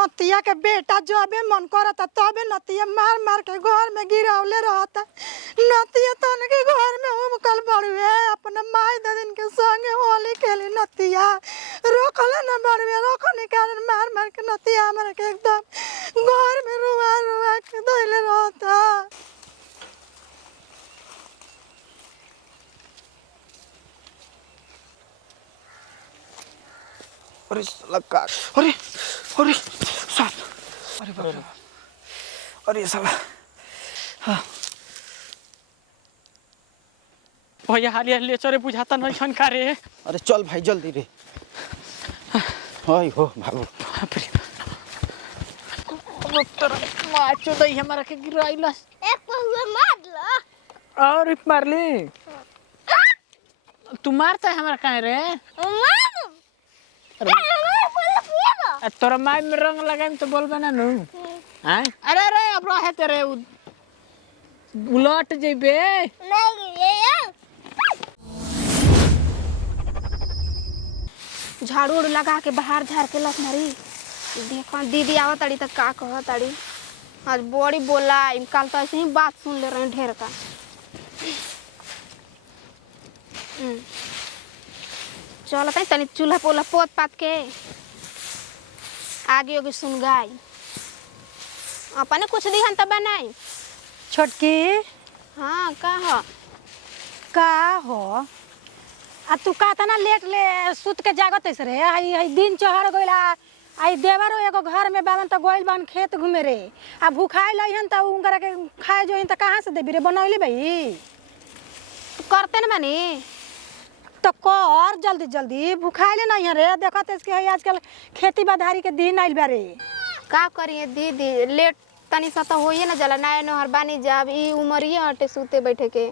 नतिया के बेटा जबे मन करता तबे नतिया मार मार के घर में गिरौले रहता। नतिया तन के घर में उमकल बड़ुए अपना माई दादिन के संगे होली खेली। नतिया रोकल न बड़ुए रोकने कारण मार मार के नतिया हमारे के एकदम घर में रुआ रुआ के धइले रहता। अरे लगा अरे अरे साथ अरे बाप रे अरे साला हाँ भैया हालिया ले चरे बुझाता नहीं छन का रे। अरे चल भाई जल्दी रे हाय हो भागो डॉक्टर माचो दई हमारा के गिराइलस एक पहुए मार ला और मार ले तू मारता है हमारा काहे रे। तोरा माई में रंग लगाएम तो बोलबे ना नु हैं। अरे अरे अब रहे तेरे उलट जेबे नहीं ये झाड़ू उड़ लगा के बाहर झाड़ के लत मारी। देखो दीदी आवत ताड़ी तक का कहत ताड़ी आज बड़ी बोला कल तो ऐसे ही बात सुन ले रहे हैं ढेर का। चलो तनी चूल्हा पोला पोत पात के आगे होगी सुन गाय अपने कुछ दिहन तब बनाई छोटकी हाँ का हो आ तू कहता ना लेट ले सुत के जागत ऐसे रे। आई आई दिन चढ़ गइला आई देवरो एगो घर में बावन त गइल बान खेत घूमे रे आ भूखाई लइहन त उनकरा के खाए जोइन त कहां से देबी रे बनौली भाई करते न बनी तो कर जल्दी जल्दी भूखाइले नहीं रे। देखत इसके है आजकल खेती बाधारी के दिन आइल बारे का करिए दीदी लेट तनी सा तो होइए ना जला नया नहर बानी जब ई उमरिए हटे सूते बैठे के।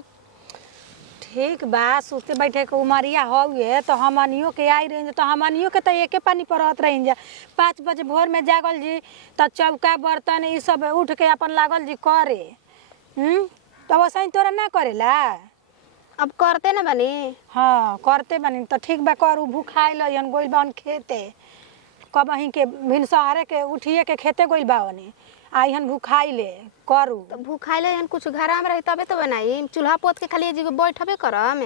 ठीक बा सुते बैठे के उमरिया हउए तो हमनियो के आई रही तो हमनियो के तो एके पानी पर रहत रही जा। 5 बजे भोर में जागल जी तो चौका बर्तन ई सब उठ के अपन लागल जी करे। तो वैसे तोरा ना करेला अब करते ना बनी। हाँ करते बनी तो ठीक बा करू भूखाई लहन गोइल बावन खेते कब अहीं के भिनसहारे के उठिए के खेते गोइल बावनी आइहन भूखाई ले करू तो भूखाइले जन कुछ घर में रही तबे तो बनाई चूल्हा पोत के खाली जी बैठबे करम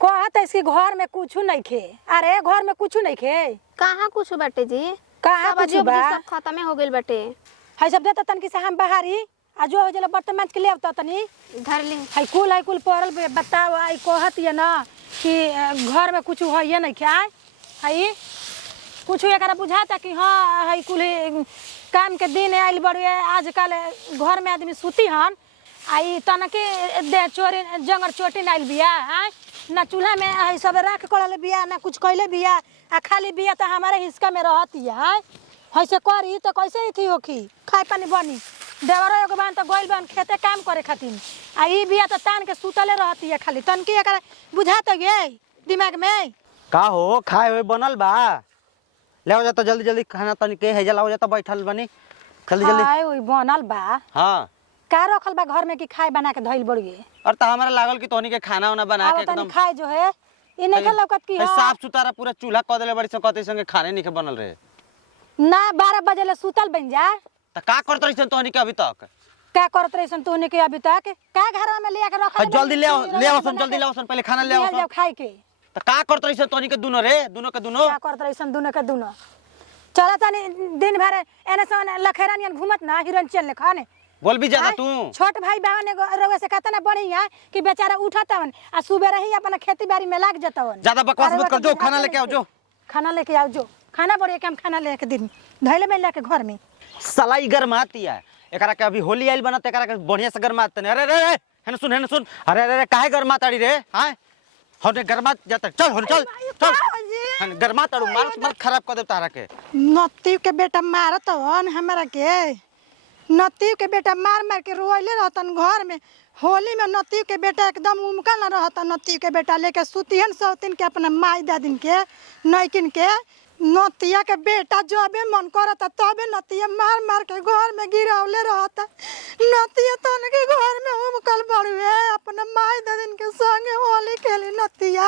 कहत इसके घर में कुछ नहीं खे। अरे घर में कुछ नहीं खे कहाँ कुछ बाटे जी कहाँ कुछ बा सब खत्म हो गइल बाटे। है सब देता तन की से हम बाहरी आ जो हो जला बर्तन मांज के ले आवता तनी धर ली है कुल पड़ल बताओ आई कहत ये ना कि घर में कुछ है नहीं क्या है कुछ एकरा बुझाता कि हाँ है कुल काम के दिन आइल बड़े आजकल घर में आदमी सूती हन आई तना के दे चोरी जंगर चोटी आइल बिया है ना चूल्हा में है सब राख करले बिया ना कुछ कैले बिया आ खाली बिया तो हमारे हिस्सा में रहती है ऐसे करी तो कैसे थी होखी खाए पानी बनी देवरो एगो बान तो गोइल बान खेते काम करे खातिर आ ई बिया तो तान के सुतले रहती है खाली तन की एकरा बुझात गे दिमाग में का हो खाए हुए बनल बा ले हो जाता जल्दी जल्दी खाना तनी के है जला हो जाता बैठल बनी जल्दी जल्दी खाए ओई बनल बा हां का रखल बा घर में कि खाए बना के धइल बड़िए और त हमरा लागल कि तोनी के खाना उना बना के एकदम खाए जो है ई नहीं के लौकत की हां साफ सुथरा पूरा चूल्हा क देले बड़ी से कते संगे खाने नहीं के बनल रहे ना 12 बजे ले सुतल बन जा त का करत रहिसन तोनी के अभी तक का करत रहिसन तोने के अभी तक का घर में ले के रखल जल्दी ले आवसन जल्दी ले आवसन पहले खाना ले आवसन खाए के त का करत रहिसन तोनी के दुनो रे दुनो के दुनो का करत रहिसन दुनो के दुनो चला तनी दिन भर एने से लखेरानियन घूमत ना हिरन चल ले खाने बोल भी ज्यादा तू छोट भाई बावन ने रउआ से कहता ना बढ़िया कि बेचारा उठतवन आ सुबह ही अपना खेती बाड़ी में लाग जतवन। ज्यादा बकवास मत कर जो खाना लेके आओ जो खाना लेके आओ जो खाना बढ़िया के हम खाना लेके दिन धइले में लेके घर में साला ई गरमाती है एकरा के अभी होली आइल बनत एकरा के बढ़िया से गरमात ने अरे रे हेन सुन अरे अरे काहे गरमाताड़ी रे हां होने गरमात जाता चल चल गरमाताड़ू मार खराब कर दे तारा के नत्ती के बेटा मारत हन हमरा के नत्ती के बेटा मार मार के रोइले रहतन घर में होली में नत्ती के बेटा एकदम उमका न रहता नत्ती के बेटा लेके सुतिहन सौतिन के अपना माई दादिन के नैकिन के नतिया के बेटा जबे मन करता तबे नतिया मार मार के घर में गिरौले रहता। नतिया तन के घर में उमकल बड़ुए अपना माई दादिन के संगे होली खेली। नतिया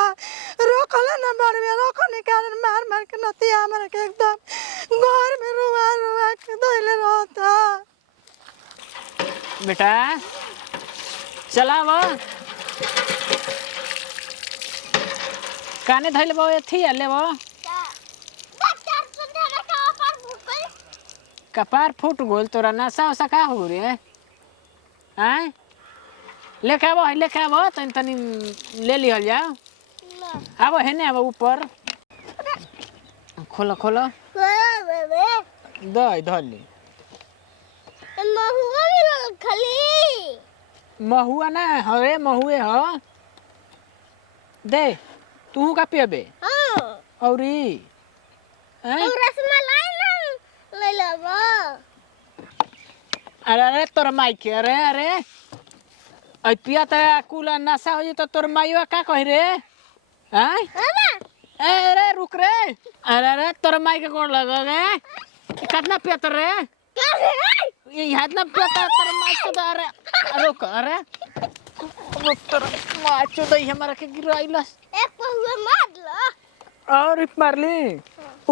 रोकल न बड़ुए रोकने कारण मार मार के नतिया हमारे के एकदम घर में रुआ बेटा चला वो काने धैल वो एथी ले वो कपार फूट गोल तोरा नशा उसा का हो रे आय लेके आवो तनी तनी ले लिहल जाओ आवो है ने आवो ऊपर खोलो खोलो दई धली महुआ ना हवे महुए हो दे तू का पियबे औरी अरे तोर माई के अरे पिया तो कुल नशा हो तो तोर माईवा का कह रे अरे रुक रे अरे तोर माई के गोड़ लग रे कितना पियत रे ये इतना पियत तोर माई तो अरे रुक अरे रुक तोर माई चोदई हमारा के गिराइलस एक पहुए मार लो और मारली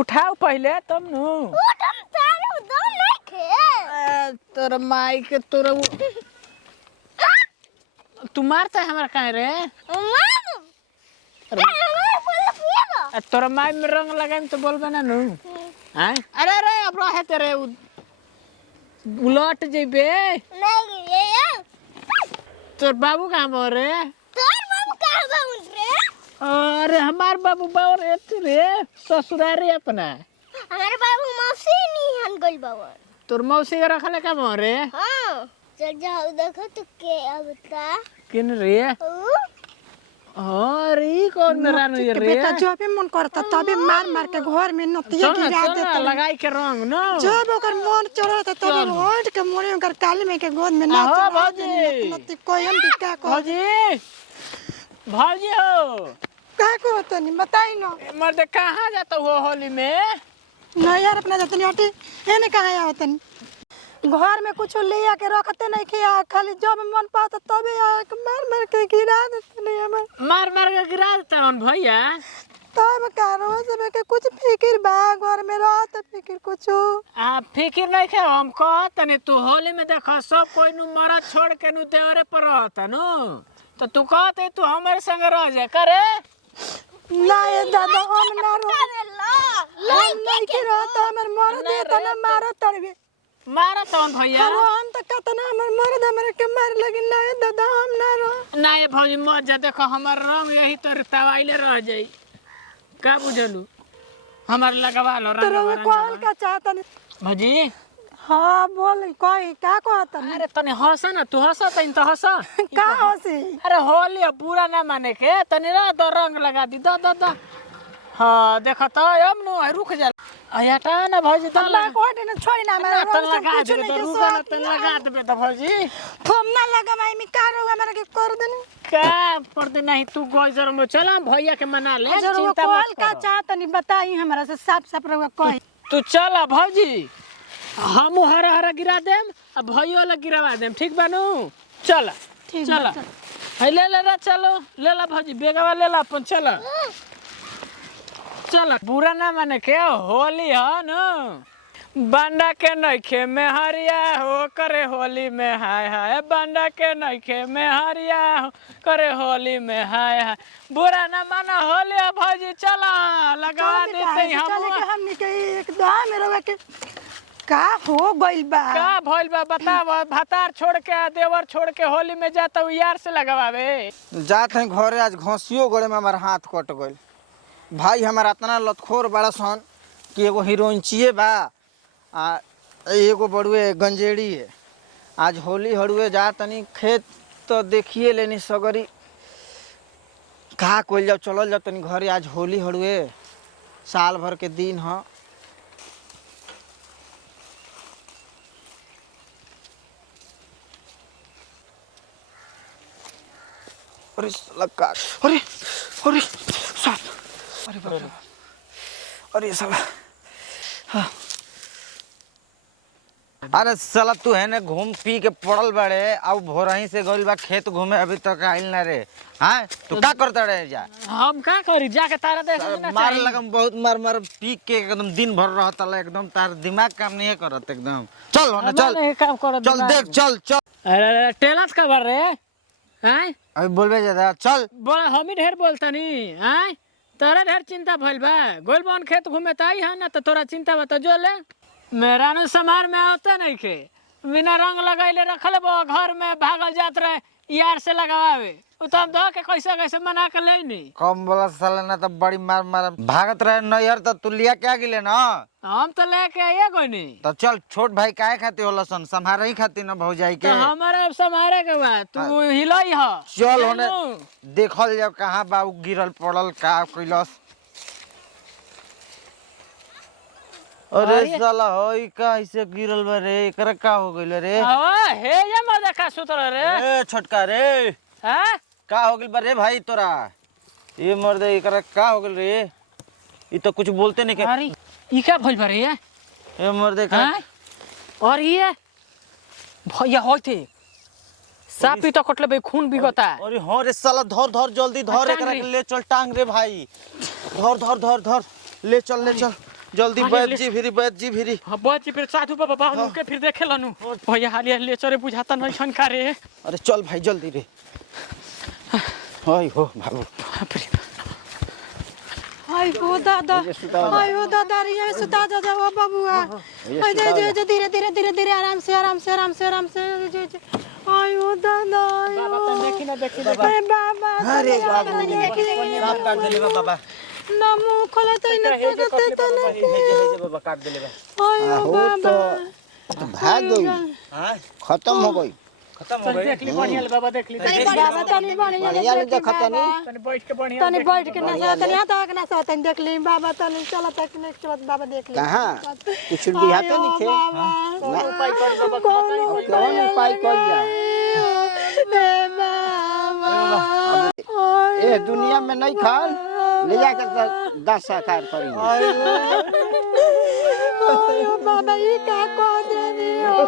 उठाओ पहले तुम नु उठम तारे दो नहीं खे तोर माई के तोर तू मारता है हमारा कहे रे तोर माई में रंग लगाए तो बोलबे ना नु अरे अरे अब रहे तेरे उलट जेबे नहीं ये तोर बाबू कहाँ बोल रे तोर बाबू कहां बाउन रे अरे हमार बाबू बाबू रे रे ससुरारी अपना हमारे बाबू मौसी नहीं हन गइल बाबू तोर मौसी के रखले का बोल रे हां चल जाओ देखो तो के अबता किन रे अरे कौन मेरा नु रे बेटा जो भी मन करता तबे मार मार के घर में नतिया गिरा देता लगाई के रंग न जब ओकर मन चढ़ता तबे रोड के मोरे ओकर काली में के गोद में नाच आहो भौजी। नती कोयम बिका को भौजी भौजी हो का को तनी बताई न मर्द कहाँ जाता हो होली में न यार अपना जतनी हटी एने कहां आवतनी घर में कुछ लिया के रखते नहीं किया खाली जब मन पाता तबे आके मार मार के गिरा देते नहीं हमें मार मार के गिरा देता हन भैया तब कारो सब के कुछ फिकिर बा घर में रहत फिकिर कुछ आ फिकिर नहीं खे हम कहत नहीं तू होली में देखा सब कोई नु मरा छोड़ के नु देवरे पर रहता नु तो तू कहते तू हमारे संग रह जा करे ना ये दादा हम ना रो नहीं के रहता हमर मर देता ना मारो तड़बे मारा तो भैया हम तो कतना हमर मर्द हमरे के मार लगे ना ये दादा हम ना रो ना ये भौजी मत जा देखो हमार रंग यही तो तवाइले रह जाई का बुझलू हमार लगवा लो तो रो कॉल का चाहता नहीं भौजी हां बोल कोई का कहता अरे तने हंस ना तू हंस तनी तो हंस का हंसी अरे होली बुरा ना माने के तनी द रंग लगा दी द हाँ देखा तो अब नु रुक जा हटा ना भौजी तो अल्लाह को ने छोड़ी ना मेरा तन लगा दे तो रुका ना तन लगा दे तो भौजी थोम ना लगा भाई मी का रोगा मेरा के कर देनी का कर दे नहीं तू गोजर में चला भैया के मना ले चिंता कॉल मत का कर चाहता नहीं बताई हमरा से साफ साफ रोगा कोई तू चला भौजी हम हरा हरा गिरा देम अब भैया ला गिरावा देम ठीक बानू चला ठीक चला है ले रे चलो ले ला भौजी बेगवा ले ला अपन चला चला बुरा ना माने के होली है न बंडा के नइखे में हरिया हो करे होली में हाय हाय बंडा के नइखे में हरिया हो करे होली में हाय हाय बुरा ना माना होली है भौजी चला लगवा देते हम के एकदम रोगा के का हो गइल बा का भइल बा बताव भतार छोड़ के देवर छोड़ के होली में जाता हूँ यार से लगवावे जात हैं घरे आज घसियो गड़े में हमार हाथ कट गइल भाई हमारा इतना लतखोर बड़ा सन कि एगो हीरोइनचिए बा आ एगो बड़ुए गंजेड़ी है आज होली हड़ुए जा तनी खेत तो देखिए लेनी सगरी कहा कोल जाओ चलल जाओ तनी घरे आज होली हड़ुए साल भर के दिन ह अरे साला का अरे अरे साला अरे बाप रे अरे साला हाँ। अरे साला तू है ना घूम पी के पड़ल बाड़े अब भोरही से गइल बा खेत घूमे अभी तक आइल ना रे हाँ तू का करता रहे जा हम का करी जाके तारा देख ना मार लगम बहुत मार मार पी के एकदम दिन भर रहता एकदम तार दिमाग काम नहीं करत एकदम चल होने चल काम करो चल देख चल चल अरे टेलस का बार रे हैं अभी बोलबे ज्यादा चल। बोला हम ही ढेर बोलतनी हैं तोरा ढेर चिंता भइल बा गोल बन खेत घूमे त आई है ना तो तोरा चिंता बा तो जो ले मेरा नु समार में आवता नहीं के बिना रंग लगाइले रखल बा घर में भागल जात रहे यार से लगावे उ तो हम धो के कैसे कैसे मना के लेनी कम बोला साला ना तो बड़ी मार मार भागत रहे न यार तो तू लिया क्या गिले ना। हम तो लेके आइए कोनी तो चल छोट भाई काहे खाती होला सन संभारे ही खाती ना भौजाई के। तो हमारे अब समारे के बा तू हिलई ह चल होने देखल जाओ कहाँ बा उ गिरल पड़ल का कैलस। अरे साला होई का ऐसे गिरल बा रे एकरा का हो गइल रे। हे ये मजा का सुतर रे ए छोटका रे हैं का हो गइल बा रे भाई तोरा ये मर्द एकरा का हो गइल रे ई तो कुछ बोलते नहीं के। अरे ई क्या भइल बा रे ए मर्द का हैं और ये भैया होते सापी तो कटले बे खून बिगता अरे हां रे साला धर धर जल्दी धर टांग एकरा रे। के ले चल टांग रे भाई धर धर धर धर ले चल जल्दी अरे बैठ ले- जी फिरी हां बच्ची फिर साधु बाबा बाहु के फिर देखे लनु भैया हालिया ले चरे बुझाता नहीं छन का रे अरे चल भाई जल्दी रे हाय हो भागो हाय हो दादा हाय हो दादा रे ये सुता जा जा बाबूआ हाय जे धीरे धीरे धीरे धीरे आराम से जे हाय हो दादा बाबा तो देखी ना देखी अरे बाबा अरे बाबू सांप काट देले बा बाबा ना मुंह खोला तो न सकते तो न बाबा काट देले बा हाय हो बाबा तो भाग गई हां खत्म हो गई। खत्म हो चल गई देख ली बढ़िया ले बाबा देख ली बाबा तनी बढ़िया बढ़िया नहीं देखा तनी तने बैठ के बढ़िया तनी बैठ के ना तनी हाथ आके ना तनी देख ली बाबा तनी चला तक नेक्स्ट बात बाबा देख ली कहाँ कुछ बुझाते नहीं थे उपाय कर बाबा कौन उपाय कर जा ए दुनिया में नहीं खाल ले जाकर 10 साकार करेंगे। बाबा ये क्या कह रहे हो